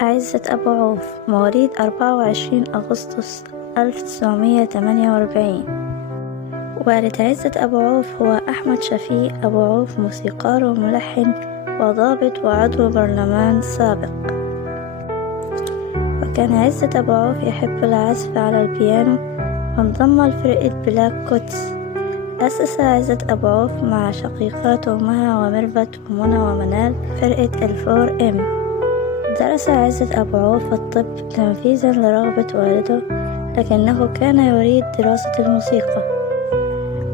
عزت أبو عوف، مواليد 24 أغسطس 1948. والد عزت أبو عوف هو أحمد شفيق أبو عوف، موسيقار وملحن وضابط وعضو برلمان سابق. وكان عزت أبو عوف يحب العزف على البيانو، وانضم لفرقة بلاك كوتس. أسس عزت أبو عوف مع شقيقاته مها وميرفت ومنى ومنال فرقة الفور ام. درس عزت أبو عوف الطب تنفيذا لرغبة والده، لكنه كان يريد دراسة الموسيقى،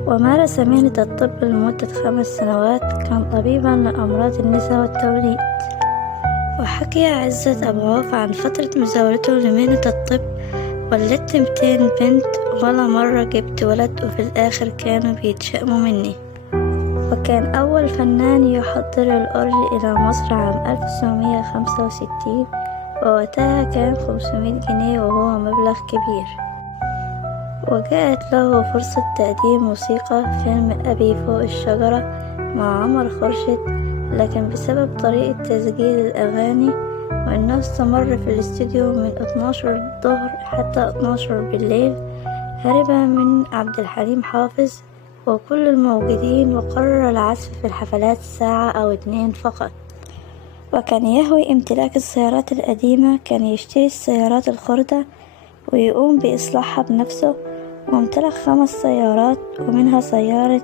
ومارس مهنة الطب لمدة 5 سنوات. كان طبيبا لأمراض النساء والتوليد. وحكي عزت أبو عوف عن فترة مزاولته لمهنة الطب: ولدت 200 بنت، ولا مرة جبت ولد، وفي الآخر كانوا بيتشائموا مني. وكان أول فنان يحضر الأورج إلى مصر عام 1965، ووقتها كان 500 جنيه وهو مبلغ كبير. وجاءت له فرصة تقديم موسيقى فيلم أبي فوق الشجرة مع عمر خورشيد، لكن بسبب طريقة تسجيل الأغاني وأنه استمر في الاستوديو من 12 الظهر حتى 12 بالليل، هرب من عبد الحليم حافظ وكل الموجودين، وقرر العزف في الحفلات ساعة أو 2 فقط. وكان يهوي امتلاك السيارات القديمة، كان يشتري السيارات الخردة ويقوم بإصلاحها بنفسه، وامتلك 5 سيارات، ومنها سيارة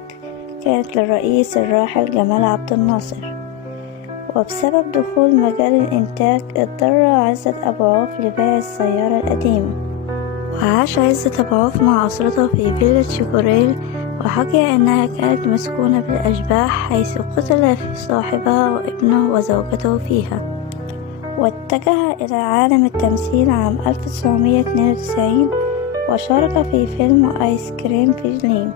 كانت للرئيس الراحل جمال عبد الناصر. وبسبب دخول مجال الإنتاج اضطر عزت أبو عوف لبيع السيارة القديمة. وعاش عزت أبو عوف مع أسرته في فيلا شيكوريل، وحكي أنها كانت مسكونة بالأشباح، حيث قتل صاحبها وابنه وزوجته فيها. واتجه إلى عالم التمثيل عام 1992، وشارك في فيلم آيس كريم في جليم.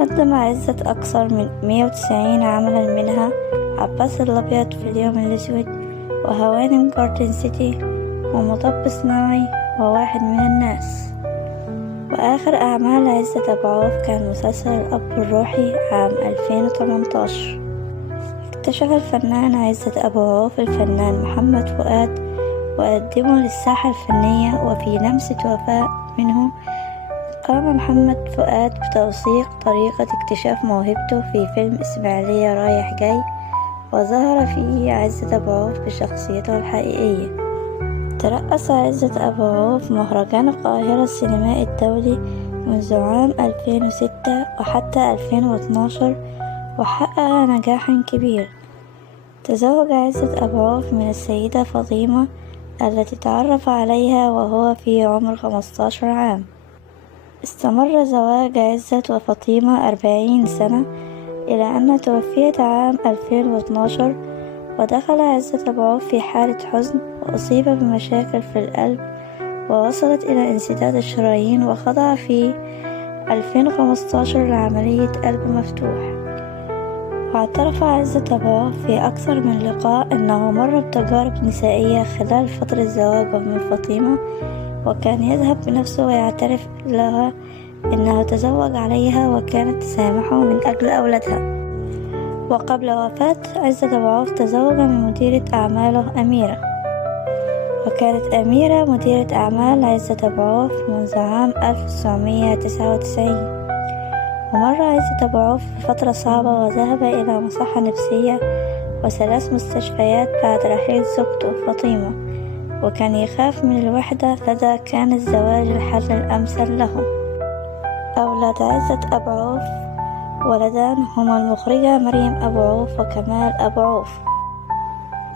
قدم عزت أكثر من 190 عملا، منها عباس الأبيض في اليوم الأسود، وهوانم جاردن سيتي، ومطب صناعي، وواحد من الناس. وآخر أعمال عزت أبو عوف كان مسلسل الأب الروحي عام 2018. اكتشف الفنان عزت أبو عوف الفنان محمد فؤاد وقدمه للساحة الفنية، وفي لمسة وفاء منه قام محمد فؤاد بتوثيق طريقة اكتشاف موهبته في فيلم إسماعيلية رايح جاي، وظهر فيه عزت أبو عوف بشخصيته الحقيقية. ترأس عزت أبو عوف مهرجان القاهرة السينمائي الدولي منذ عام 2006 وحتى 2012، وحقق نجاح كبير. تزوج عزت أبو عوف من السيدة فاطمة التي تعرف عليها وهو في عمر 15 عام. استمر زواج عزت وفاطمة 40 سنة، إلى أن توفيت عام 2012. ودخل عزت أبو عوف في حالة حزن، وأصيب بمشاكل في القلب، ووصلت إلى انسداد الشرايين، وخضع في 2015 لعملية قلب مفتوح. واعترف عزت أبو عوف في أكثر من لقاء أنه مر بتجارب نسائية خلال فترة زواجه من فاطمة، وكان يذهب بنفسه ويعترف لها أنه تزوج عليها، وكانت تسامحه من أجل أولادها. وقبل وفاة عزت أبو عوف تزوج من مديرة أعماله أميرة، وكانت أميرة مديرة أعمال عزت أبو عوف منذ عام 1999. ومر عزت أبو عوف بفترة صعبة، وذهب إلى مصحة نفسية و3 مستشفيات بعد رحيل زوجته فاطمة، وكان يخاف من الوحدة، لذا كان الزواج الحل الأمثل له. أولاد عزت أبو عوف ولدان هما المخرجة مريم أبو عوف وكمال أبو عوف.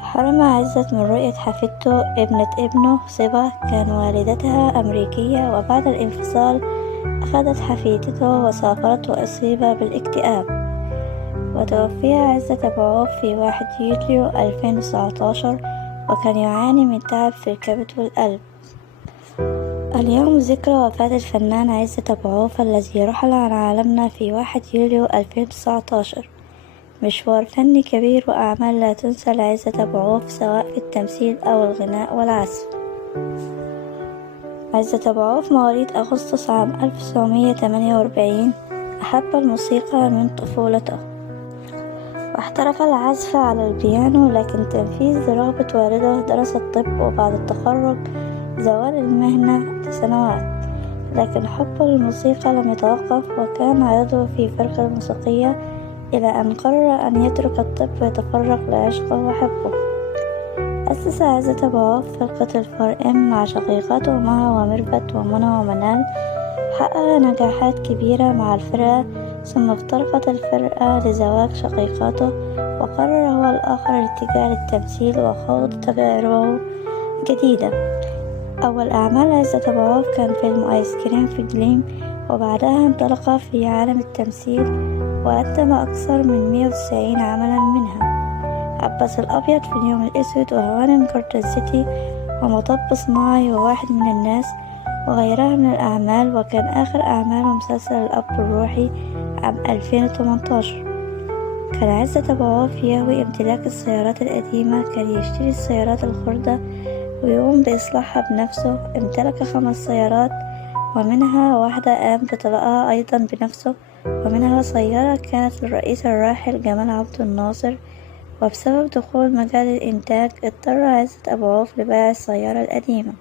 حرم عزت من رؤية حفيدته ابنة ابنه صبا، كان والدتها أمريكية، وبعد الانفصال أخذت حفيدته وسافرت، وأصيب بالاكتئاب. وتوفي عزت أبو عوف في 1 يوليو 2019، وكان يعاني من تعب في الكبد والقلب. اليوم ذكرى وفاة الفنان عزت أبو عوف الذي رحل عن عالمنا في 1 يوليو 2019. مشوار فني كبير وأعمال لا تنسى لعزت أبو عوف، سواء في التمثيل أو الغناء والعزف. عزت أبو عوف مواليد أغسطس عام 1948. أحب الموسيقى من طفولته، واحترف العزف على البيانو، لكن تنفيذ رغبة والده درس الطب، وبعد التخرج زوال المهنة لسنوات، لكن حبه للموسيقى لم يتوقف، وكان عضو في فرقة موسيقية إلى أن قرر أن يترك الطب ويتفرغ لعشقه وحبه. أسس عزت أبو عوف فرقة الفار إم مع شقيقاته مها وميرفت ومنى ومنال. حقق نجاحات كبيرة مع الفرقة، ثم افترقت الفرقة لزواج شقيقاته، وقرر هو الآخر الاتجاه للتمثيل وخوض تجاربه جديدة. أول أعمال عزت أبو عوف كان فيلم آيس كريم في جليم، وبعدها انطلق في عالم التمثيل وقدم أكثر من 190 عملا، منها عباس الأبيض في اليوم الأسود وهوانم جاردن سيتي ومطب صناعي وواحد من الناس وغيرها من الأعمال. وكان آخر أعماله مسلسل الأب الروحي عام 2018. كان عزت أبو عوف يهوي امتلاك السيارات القديمة، كان يشتري السيارات الخردة ويقوم بإصلاحها بنفسه. امتلك 5 سيارات، ومنها واحدة قام بطلاقها أيضا بنفسه، ومنها سيارة كانت للرئيس الراحل جمال عبد الناصر. وبسبب دخول مجال الإنتاج اضطر عزت أبو عوف لبيع السيارة القديمة.